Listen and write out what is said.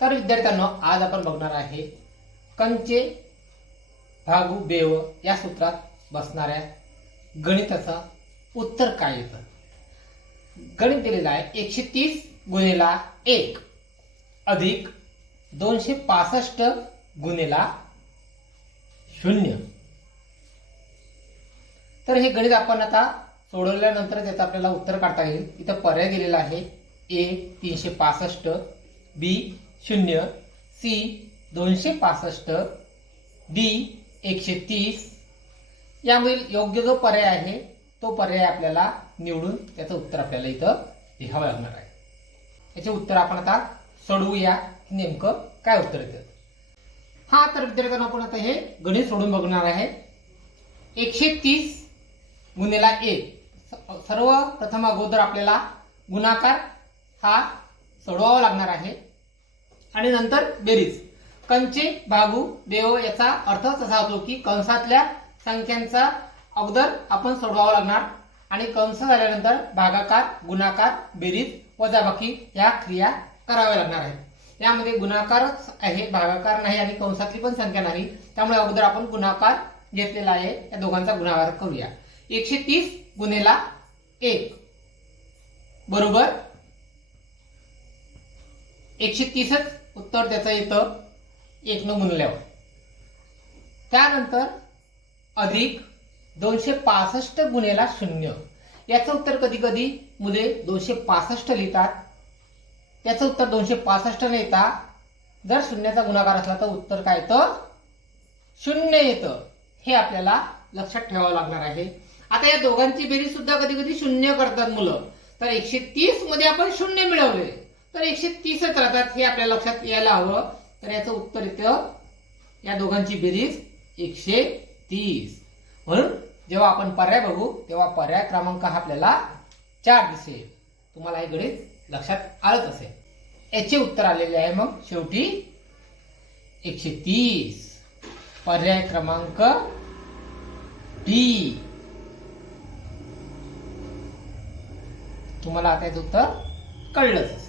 तर विद्यार्थ्यांनो, आज आपण बघणार आहे कंचे भागू बेव या सूत्रात बसणाऱ्या गणिताचा उत्तर काय येतं। गणित दिलेलं आहे 130 गुणिला 1 अधिक 265 गुणिला 0। तर हे गणित आपण आता सोडवल्यानंतर त्याचं आपल्याला उत्तर काढता येईल। इथं पर्याय दिलेला आहे ए 365, बी 0, सी 265, डी 130। यामधील योग्य जो पर्याय आहे तो पर्याय आपल्याला निवडून त्याचं उत्तर आपल्याला इथं लिहावं लागणार आहे। याचे उत्तर आपण आता सोडवूया, नेमकं काय उत्तर येतं। हा, तर विद्यार्थ्यांनो, आपण आता हे गणित सोडून बघणार आहे। 130 गुणिला 1, सर्वप्रथम अगोदर आपल्याला गुणाकार हा सोडवावा लागणार आहे आणि नंतर बेरीज। कंचे भागू बेव याचा अर्थ असा होतो की कंसातल्या संख्यांचा अगोदर आपण सोडवावा लागणार आणि कंस झाल्यानंतर भागाकार, गुणाकार, बेरीज, वजाबाकी या क्रिया कराव्या लागणार आहेत। यामध्ये गुणाकारच आहे, भागाकार नाही आणि कंसातली पण संख्या नाही, त्यामुळे अगोदर आपण गुणाकार घेतलेला आहे। या दोघांचा गुणाकार करूया। 130 गुणिला 1 बरोबर 130च उत्तर त्याचं येतं 1 न गुणल्यावर। त्यानंतर अधिक 265 गुणिला 0 याचं उत्तर कधी कधी मुले 265 लिहितात, त्याचं उत्तर 265 न येता जर शून्याचा गुणाकार असला तर उत्तर काय येतं 0 येतं। हे आपल्याला लक्षात ठेवावं लागणार आहे। आता या दोघांची बेरीज सुद्धा कधी कधी 0 करतात मुलं, तर 130 मध्ये आपण 0 मिळवले तर 130च राहतात, हे आपल्या लक्षात यायला हवं। तर याचं उत्तर येतं या दोघांची बेरीज 130। म्हणून जेव्हा आपण पर्याय बघू तेव्हा पर्याय क्रमांक हा आपल्याला 4 दिसेल। तुम्हाला हे गणित लक्षात आलंच असेल। याचे उत्तर आलेले आहे मग शेवटी 130, पर्याय क्रमांक डी। तुम्हाला आता याचं उत्तर कळलंच असेल।